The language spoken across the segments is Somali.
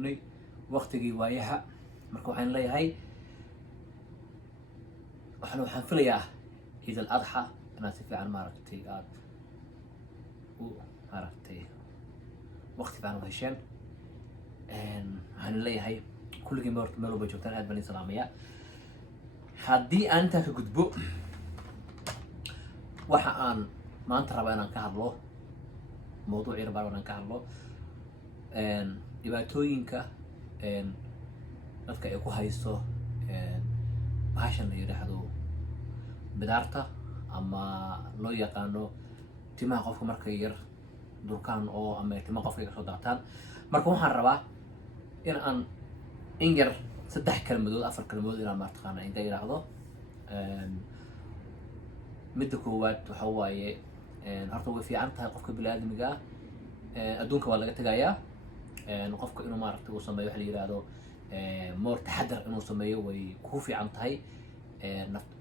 joognay waqtigii waayaha marka waxaan leeyahay waxaan filayaa ciid al-adxa inaad si fiican maaragtay aad u maaragtay waqti fiican u hesheen waxaan leeyahay kulligii meel walba joogtaan aad baan idin salaamayaa haddii aan intaa ka gudbo waxa aan maanta rabaa inaan ka hadlo mawduucii rabaa inaan ka hadlo dhibaatooyinka dadka ay ku hayso bahashan la yidhaahdo bidaarta ama loo yaqaano timaha qofka markay yar durkaan oo ama timaha qofka ka soo daataan marka waxaan rabaa in aan in yar 3 kelmadood 4 kelmadood inaan martaqaana inta yiraahdo midda koowaad waxa waaye horta way fiican tahay qofka bini'aadmiga adduunka waa laga tagayaa qofka inuu maaragtay uu sameeyo waxa la yiraahdo more taxadar inuu sameeyo way ku fiican tahay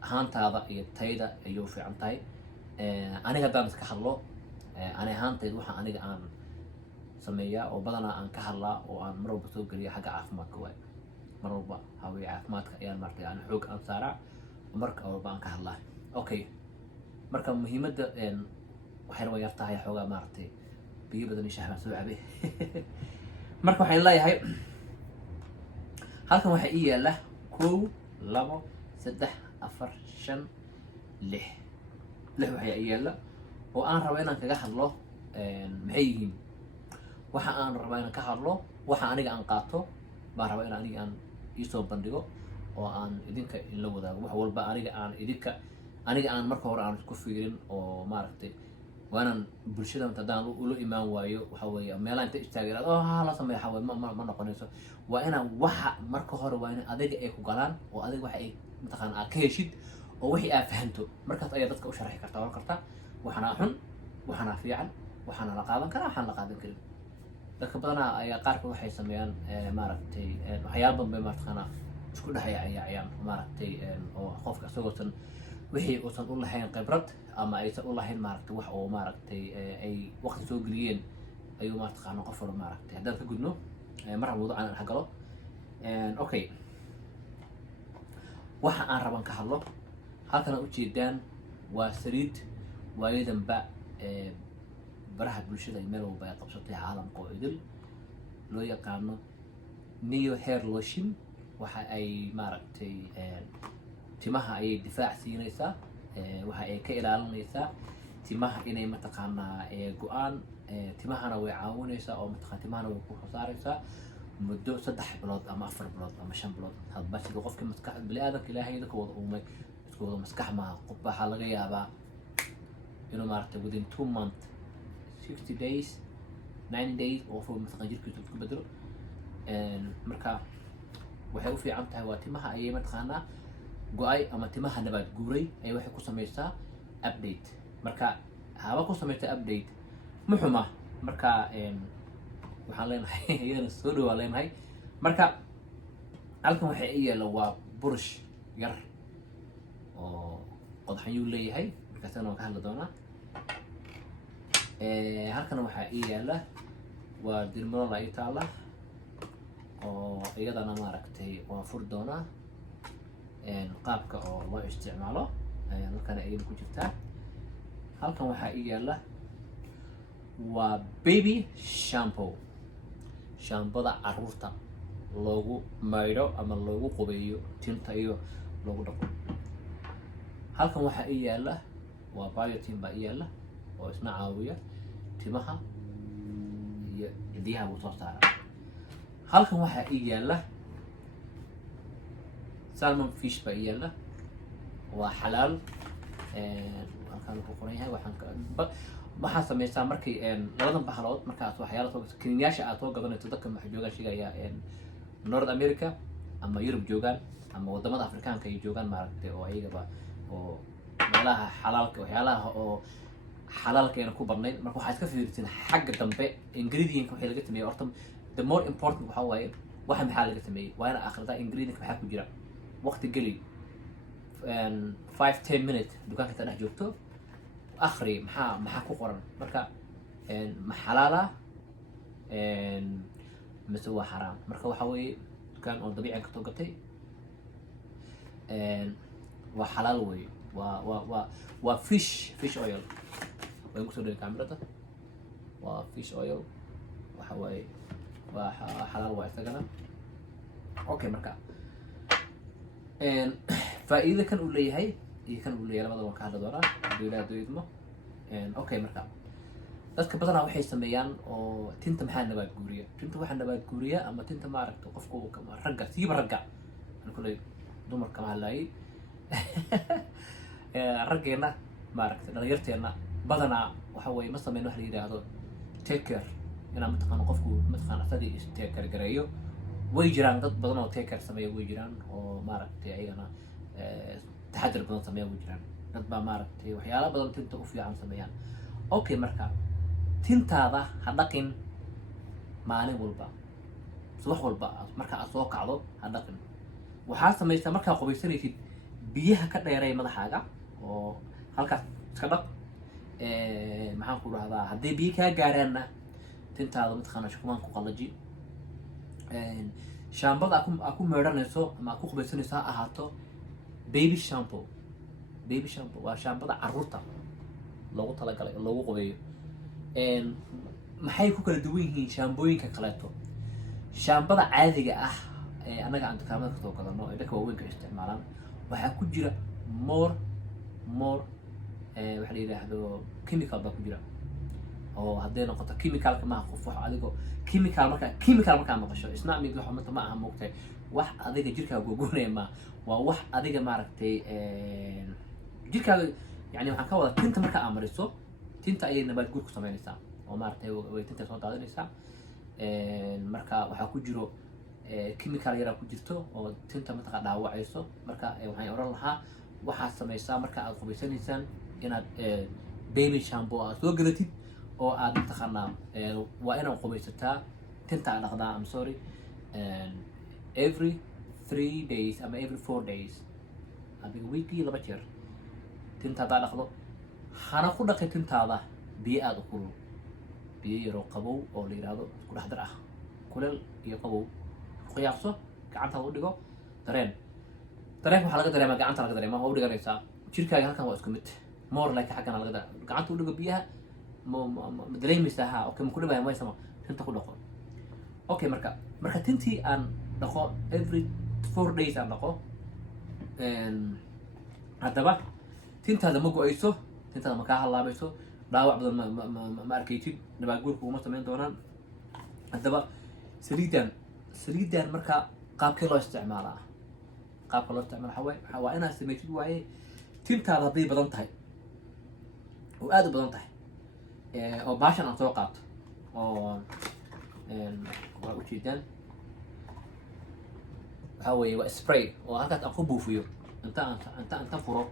ahaantaada iyo tayda ayuu fiican tahay aniga haddaan iska hadlo ani ahaantayda waxa aniga aan sameeyaa oo badanaa aan ka hadlaa oo aan mar walba soo geliya xagga caafimaadka waay mar walba hawee caafimaadka ayaan maaragtay aan xoog aan saaraa marka walba aan ka hadlaa okay marka muhiimadda waxay rabaa yar tahay xoogaa maaragtay biyo badan iyo shaah soo cabay marka waxaan leeyahay halkan waxaa ii yaala 1 2 3 4 5 6 waxaa ii yaala oo aan rabo inaan kaga hadlo maxay yihiin waxa aan rabo inaan ka hadlo waxa aniga aan qaato baan rabo in aniga aan isoo bandhigo oo aan idinka in la wadaago wax walba aniga aan marka hore aan ku fiirin oo maaragtay waanan bulshada haddaan ula imaan waayo waxa weeye meelaha inta istaagiraad oo la sameeyo waxa weeye ma noqonayso waa inaan waxa marka hore waa in adiga ay ku galaan oo adiga waxa ay mataqaan aad ka heshid oo wixii aad fahanto markaas ayaa dadka u sharaxi kartaa oo kartaa waxana xun waxana fiican waxana la qaadan karaa waxana la qaadan karin dadka badanaa ayaa qaarkood waxay sameeyaan maaragtay waxyaabo badan bay maaragtay isku dhexayaan maaragtay oo qofka asagoosan wixii uusan u lahayn khibrad ama aysan u lahayn maaragtay wax oo maaragtay ay waqti soo geliyeen ayuu maaragtay qof walba maaragtay haddaan ka gudno mar mawduuc aan dhex galo okay waxa aan raban ka hadlo halkan aad ujeedaan waa saliid waayadanba baraha bulshada meel walba ay qabsatay caalamka oo idil loo yaqaano Neo Hair Lotion waxa ay maaragtay timaha ayay difaac siinaysaa waxa ay ka ilaalinaysaa timaha inay mataqaanaa go'aan timahana way caawinaysaa oo mataqaanaa timahana way ku saaraysaa muddo 3 bilood ama 4 bilood ama 5 bilood hadba sida qofka maskaxda bini'aadamka ilaahay dadka wada uumay isku wada maskax ma qof waxa laga yaabaa inuu maaragtay within 2 months 60 days 90 days oo fuu mataqaanaa jirkiisa ku bedelo marka waxay u fiican tahay waa timaha ayay mataqaanaa go'ay ama timaha nabaad guuray ay waxay ku samaysaa update marka haba ku samaysaa update muxuma marka waxaan leenahay iyadana soo dhawaa leenahay marka halkan waxa ay yeelo waa burush yar oo qodxayuu leeyahay markaasna ka hadla doonaa halkan waxa ay yeela waa dirmolo ay taala oo iyadana maaragtay waan fur doonaa qaabka oo loo isticmaalo halkan ay ku jirtaa halkan waxa ay yaala waa baby shampoo shaambada caruurta loogu maydho ama loogu qubeeyo tinta iyo loogu dhaqo halkan waxa ay yaala waa biotin baa yaala oo isna caawiya timaha iyo cidiyaha uu soo saara halkan waxa ay yaala salmon fish baa yaala waa xalaal halkan ku qoran yahay waxaan sameeysaa markii labadan bahalood markaas waxyaalo soo kiniyaasha aad soo gadanayso dadka waxa joogaan shigaya North America ama Europe joogaan ama wadamada Afrikaanka ay joogaan maaragtay oo ayagaba oo meelaha xalaalka waxyaalaha oo xalaalkeena ku barnay marka waxaad ka fiirsan xagga dambe ingredient waxa laga sameeyay horta the more important waxa waaye waxa maxaa laga sameeyay waa in aakhirada ingredient waxa ku jira waqti geli 5-10 minutes dukaanka inta dhex joogto akhri maxaa ku qoran marka ma xalaala mise waa xaraam. Marka waxa weeye dukaan oo dabiici ka togatay waa xalaal weeye. waa fish oil way ku soo dhigay kaamirada. waa fish oil waxa weeye waa xalaal waa isagana. Okay, marka faa'iido kan uu leeyahay iyo kan uu leeyahay labada waan ka hadli doonaa haddii Ilaahay doonimo. Okay, marka dadka badanaa waxay sameeyaan oo tinta maxaa nabaad guuriya. Tinta waxaa nabaad guuriya ama tinta maaragta qofka ragga siiba ragga aan kulay dumarka ma hadlaayay raggeena maaragta dhalinyarteena badanaa waxa weeye ma sameyn wax la yidhaahdo take care inaan mataqaano qofku mataqaano asadii is take care gareeyo. way jiraan dad badan oo take care sameeya way jiraan oo maaragtay ayagana taxadir badan sameeya way jiraan. dad baa maaragtay waxyaalo badan tinta u fiican sameeyaan. Okay, marka tintaada ha dhaqin maalin walba subax walba marka aad soo kacdo ha dhaqin. waxaa samaysaa markaa qubaysanaysid biyaha ka dheeray madaxaaga oo halkaas iska dhaq. maxaan ku dhahdaa haddii biyo kaa gaaraanna tintaada mataqaana shukumaan ku qallaji. shaambada aad ku meedhanayso ama aad ku qubaysanayso ha ahaato baby shampoo. waa shaambada carruurta loogu talagalay oo loogu qubeeyo. maxay ku kala duwan yihiin shaambooyinka kaleeto? shaambada caadiga ah annaga aan dukaamada kasoo gadano ee dadka waaweynka isticmaalaan waxaa ku jira more waxa la yidhaahdo chemical baa ku jira. oo hadday noqoto chemicalka maaha qof wax adigo chemical markaa maqasho isna mid wax umata ma aha moogtahay wax adiga jirkaaga gogoonaya ma waa wax adiga maaragtay jirkaaga yani waxaan ka wada tinta markaa aad mariso tinta ayay nabaad guur ku samaynaysaa oo maaragtay way tinta soo daadinaysaa. marka waxaa ku jiro chemical yaraa ku jirto oo tinta mataqaa dhaawacayso. marka waxaan oran lahaa waxaad samaysaa marka aad qubaysanaysaan inaad baby shampoo aad soo gadatid oo aad mataqaanaa waa inaad qubaysataa tinta aad dhaqdaa every 3 days ama every 4 days adiga weekii 2 jeer tinta haddaa dhaqdo. hana ku dhaqi tintaada biyo aad u kulul, biyo yaroo qabow oo la yidhaahdo isku dhex dar ah kuleel iyo qabow qiyaaqso gacantaada u dhigo. dareenka waxaa laga dareemaa gacanta laga dareemaa waa u dhiganaysaa jirkaaga halkan waa isku mid more like xaggana laga gacanta u dhigo biyaha ma dareemaysaa ha okay ma ku dhibaya maysama tinta ku dhaqo. Okay, marka tintii aan dhaqo every 4 days aan dhaqo. haddaba tintaada ma go-ayso, tintaada ma kaa halaabayso, dhaawac badan ma arkaysid, nabaad guurka uma samayn doonaan. haddaba saliidan marka qaabkee loo isticmaalaa? qaabka loo isticmaala waa inaad samaysid waaye tintaada hadday badan tahay oo aad u badan tahay oo baashan aan soo qaato oo waa ujeedaan waxaa weeye waa spray oo halkaas aan ku buufiyo inta furo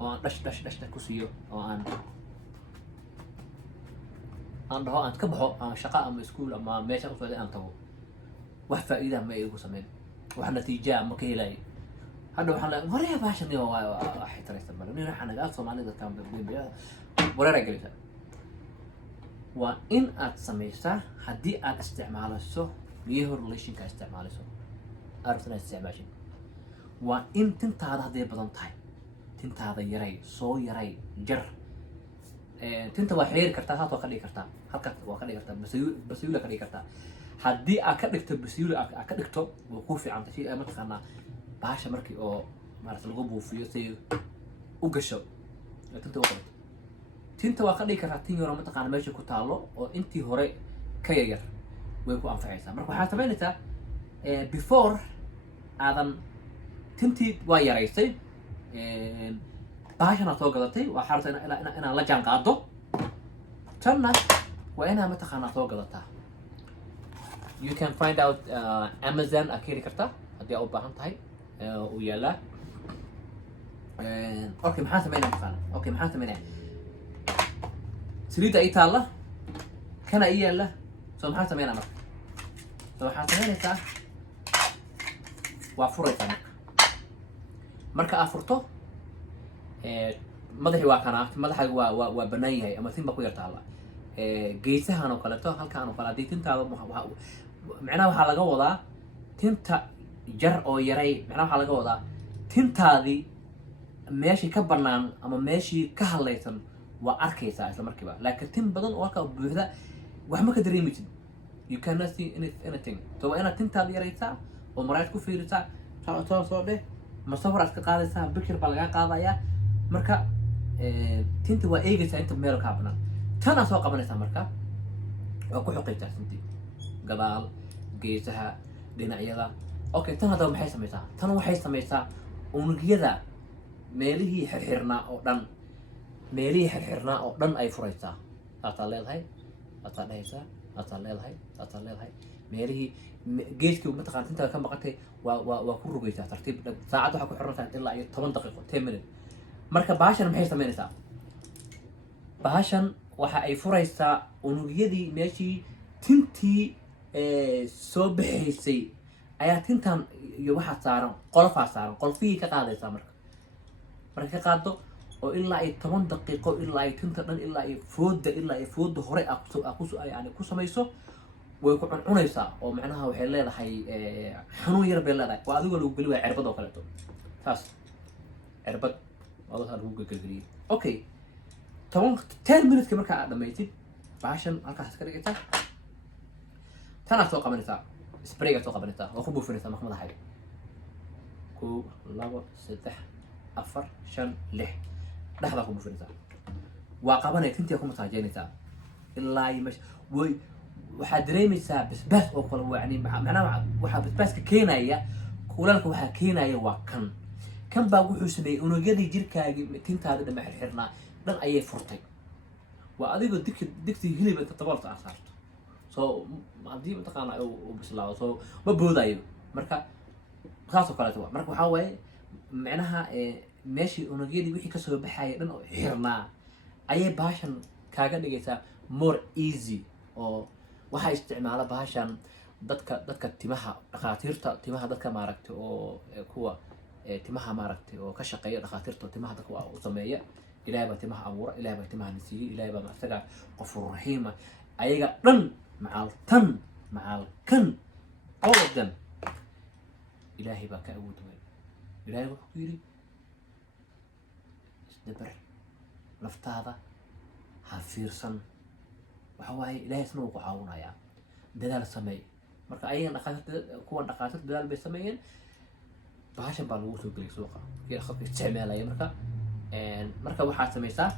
oo aan dhash ku siiyo oo aan dhaho aan ka baxo aan shaqo ama iskuul ama meesha u socday aan tago wax faa'iida ma igu sameyn wax natiija ma ka helayo. hadda waxaan leeyahay waree baashan iyo waxay taraysan bal nin waxaan nagaa Soomaalida ka dambeeya wareer galisa. waa in aad samaysaa haddii aad isticmaalayso biyaha relationka isticmaalayso aragtana isticmaashin waa in tintaada hadday badan tahay tintaada yaray soo yaray jar. tinta waa xiriiri kartaa saas waa ka dhigi kartaa halkaas waa ka dhigi kartaa basiyuula ka dhigi kartaa. haddii aad ka dhigto basiyuula aad ka dhigto waa ku fiican tahay ay mataqaanaa baasha markii oo maaragta lagu buufiyo si u gasho tinta u qabato. tinta waa ka dhigi kartaa tin yaro mataqaana meesha ku taalo oo intii hore ka yar way ku anfacaysaa. marka waxaad samaynaysaa before aadan tintii waa yaraysay baashana soo gadatay waa xarta inaan la jaan qaado tanna waa inaa mataqaanaa soo gadataa. you can find out Amazon aad ka heli kartaa haddii aad u baahan tahay uu yaalaa. okay maxaan sameynaya saliidda ii taalla kana ii yaalla soo maxaan sameynaa marka waxaad sameynaysaa waa furaysaa marka aad furto madaxii waa kana madaxaaga waa bannaan yahay ama tin baa ku yar taalla. geesahan oo kaleeto halkaan oo kale haddii tintaada macnaha waxaa laga wadaa tinta jar oo yaray, macnaha waxaa laga wadaa tintaadii meeshii ka bannaan ama meeshii ka hadlaysan waa arkaysaa isla markiiba. laakiin tin badan oo halkaa buuxda wax ma ka dareemaysid, you cannot see anything. so waa inaad tintaada yaraysaa oo maraayad ku fiirisaa, soo dheh masawir aad ka qaadaysaa, bikir baa lagaa qaadayaa. marka tinta waa eegaysaa inta meel kaa bannaan. tanaa soo qabanaysaa marka waa ku xoqaysaa tintii gadaal, geesaha, dhinacyada. okay, tan haddaba maxay samaysaa? tan waxay samaysaa unugyada meelihii xirxirnaa oo dhan, ay furaysaa. taasaa leedahay, taasaa dhehaysaa, taasaa leedahay, taasaa leedahay. meelihii geeskii mataqaan tintaada ka maqantay waa ku rugaysaa tartiib. saacad waxaa ku xirantaa ilaa iyo 10 daqiiqo 10 minute. marka bahashan maxay samaynaysaa? bahashan waxa ay furaysaa unugyadii meeshii tintii soo bixaysay ayaa tintan iyo waxaa saaran qolofaa saaran, qolfihii ka qaadaysaa. marka ka qaado oo ilaa ay 10 daqiiqo ilaa ay tinta dhan ilaa ay fooda hore yani ku samayso way ku cuncunaysaa. oo macnaha waxay leedahay xanuun yar bay leedahay. waa adigoo lagu geli waaya cirbad oo kaleeto, saas cirbad wadaha lagu gelgeliyay. okay, 10 minutes marka aad dhamaysid bahashan halkaas ka dhigaysaa. tanaad soo qabanaysaa, spraygaad soo qabanaysaa oo ku buufinaysaa marka madaxayga 1 2 3 4 5 6 dhexdaa ku buufinaysaa. waa qabanaya tintii ku masaajeynaysaa ilaa iyo meesha waxaad dareemaysaa basbaas oo kale. yani macnaha waxaa basbaaska keenaya, kuleelka waxaa keenaya waa kan baa wuxuu sameeyey unugyadii jirkaagii tintaada dhamma xirxirnaa dhan ayay furtay. waa adigoo digsi hilib inta daboolka aad saarto, so haddii mataqaana uu bislaado so ma boodayo. marka saasoo kaleeto waa. marka waxaa waaye macnaha meeshii unugyadii wixii kasoo baxaya dhan oo xirnaa ayay bahashan kaaga dhigaysaa more easy. oo waxaa isticmaala bahashan dadka timaha, dhakhaatiirta timaha, dadka maaragtay oo kuwa timaha maaragtay oo ka shaqeeya, dhakhaatiirta timaha dadka u sameeya. ilaahay baa timaha abuura, ilaahay baa timaha nasiiyey, ilaahay baa isaga qofur raxiima. ayaga dhan macaalkan all of them ilaahay baa ka awood weyn. ilaahay wuxuu ku yidhi isdabar naftaada, ha fiirsan. waxa waaye ilaahay isna wuu ku caawinayaa, dadaal sameey. marka ayaga kuwan dhakhaatiirta dadaal bay sameeyeen. bahashan baa lagu soo geliyay suuqa kii dhakhaatiirta isticmaalaya. marka waxaad samaysaa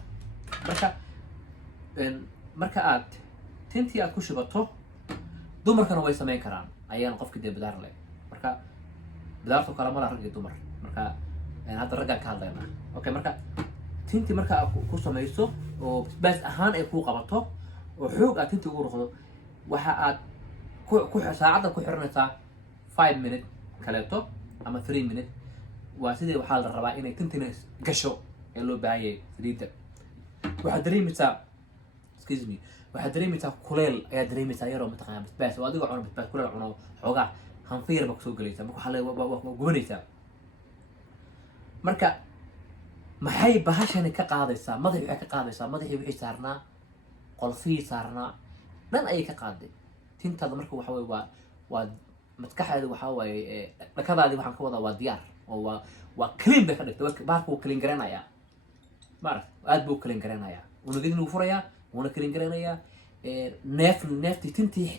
marka aad tintii aad ku shubato, dumarkana way samayn karaan ayaan qofkii dee bidaar leh. marka bidaartoo kale mala rag iyo dumar. marka hadda raggaan ka hadlaynaa. okay, marka tintii marka aad ku samayso oo basbaas ahaan ay kuu qabato oo xoog aad tintii ugu ruqdo, waxa aad saacadda ku xiranaysaa 5 minute kaleeto ama 3 minute. waa sidii waxaa la rabaa inay tintina gasho ee loo baahan yahay saliidda. waxaad dareemaysaa kuleel ayaad dareemaysaa yaroo mataqaana basbaas. oo adigoo cuno basbaas kuleel cuno xoogaa hanfiyar baa kusoo gelaysa. marka waa gubanaysaa. marka maxay bahashani ka qaadaysaa? madaxii waxay ka qaadaysaa, madaxii wixii saarnaa, qolfihii saarnaa dhan ayay ka qaaday. tintaada marka waxa weye waa maskaxeeda, waxaa waaye dhakadaadii waxaan ka wadaa waa diyaar. oo waa clean bay ka dhigtay. bahalka wuu clean garaynayaa, maaragt aad buu clean garaynayaa. unugyadii wuu furayaa, wuuna clean garaynayaa. neeftii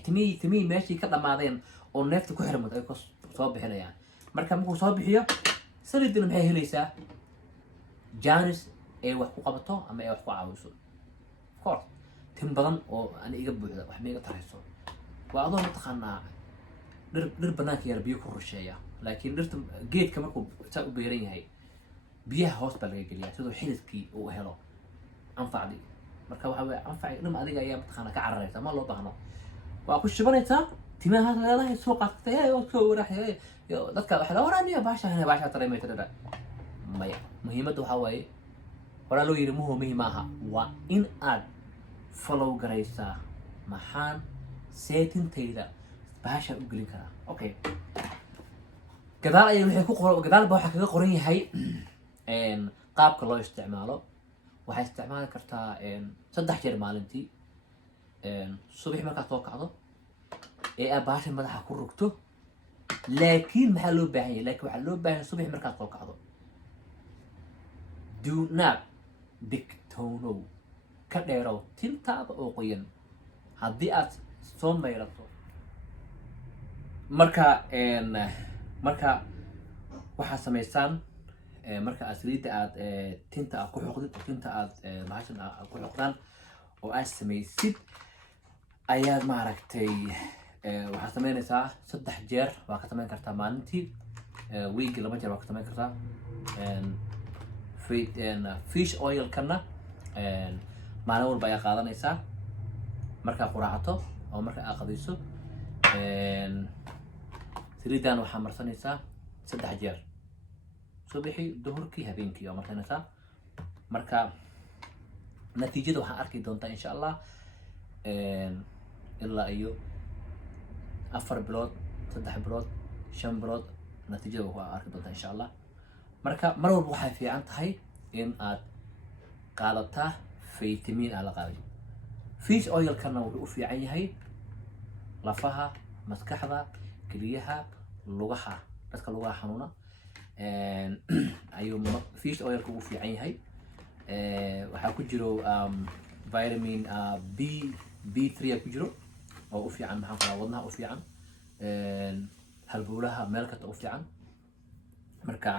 timihii meeshii ka dhamaadeen oo neefta ku xirmad ay soo bixinayaan. markuu soo bixiyo, saliidina maxay helaysaa janis ay wax ku qabato ama ay wax ku caawiso. of course tin badan oo ani iga buuxda wax ma iga tarayso. waa adoo mataqaanaa dhir banaanka yar biyo ku rusheeya. laakiin dhirta geedka markuu saa u beeran yahay, biyaha hoos baa laga geliyaa sidoo xididkii uu helo anfacdii. marka waxa weye anfaci dhim adiga ayaa mataqaana ka cararaysa, ma loo baahno. waa ku shubanaysaa timahaas leedahay, soo qaatay oo soo waraxay dadka waxa la waraaniya baasha tareemaysa dhada. maya, muhiimadda waxaa waaye horaa loo yidhi muhiim maaha. waa in aad follow garaysaa maxaan seetintayda bahashaan u gelin karaa. okay, gadaal ayay gadaal baa waxaa kaga qoran yahay qaabka loo isticmaalo. waxay isticmaali kartaa 3 jeer maalintii. subax markaad soo kacdo ee aad bahasha madaxa ku rugto. laakiin maxaa loo baahan yahay? laakiin waxaa loo baahan yahay subax markaad soo kacdo, do not digtoonow, ka dheerow tintaada oo qoyan haddii aad soo mayrato. marka waxaad samaysaan marka aad saliidda aad tinta aad ku xoqdid, tinta aad bahashan aad ku xoqdaan oo aad samaysid, ayaad maaragtay waxaad samaynaysaa 3 jeer. waa ka samayn kartaa maalintii, week 2 jeer waa ka samayn kartaa. fish oil kana maalin walba ayaa qaadanaysaa markaa quraacato oo marka aad qadayso. saliidan waxaa marsanaysaa 3 jeer, subaxii, duhurkii, habeenkii waa marsanaysaa. marka natiijada waxaa arki doontaa insha Allah ilaa iyo 4 bilood, 3 bilood, 5 bilood natiijada waa arki doontaa insha Allah. marka mar walba waxay fiican tahay in aad qaadataa vitamin aad la qaaday. fish oil kana wuxuu u fiican yahay lafaha, maskaxda, keliyaha, lugaha, dadka lugaha xanuuna ayuu fish oil ku fiican yahay. waxaa ku jiro vitamin B3 ku jiro oo u fiican maxaa kala wadnaha u fiican, halbowlaha meel kasta u fiican. marka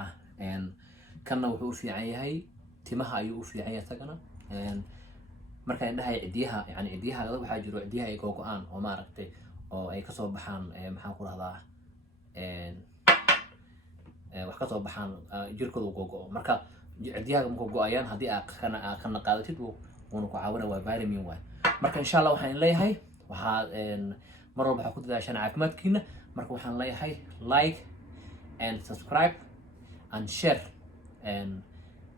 kana wuxuu u fiican yahay timaha ayuu u fiican yahay isagana. marka indhaha cidiyaha, yani cidiyaha waxaa jiro cidiyaha ay googo'aan oo maaragtay oo ay kasoo baxaan maxaan ku rahdaa wax kasoo baxaan jirkooda googo'o. marka cidiyaha ma googo'ayaan haddii aad kana qaadatid, wuuna ku caawinaya, waa vitamin waay. marka insha Allah waxaan leeyahay waxaad mar walba waxaa ku dadaashaan caafimaadkiina. marka waxaan leeyahay like and subscribe and share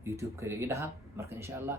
YouTube-kayga ii dhaha. marka insha Allah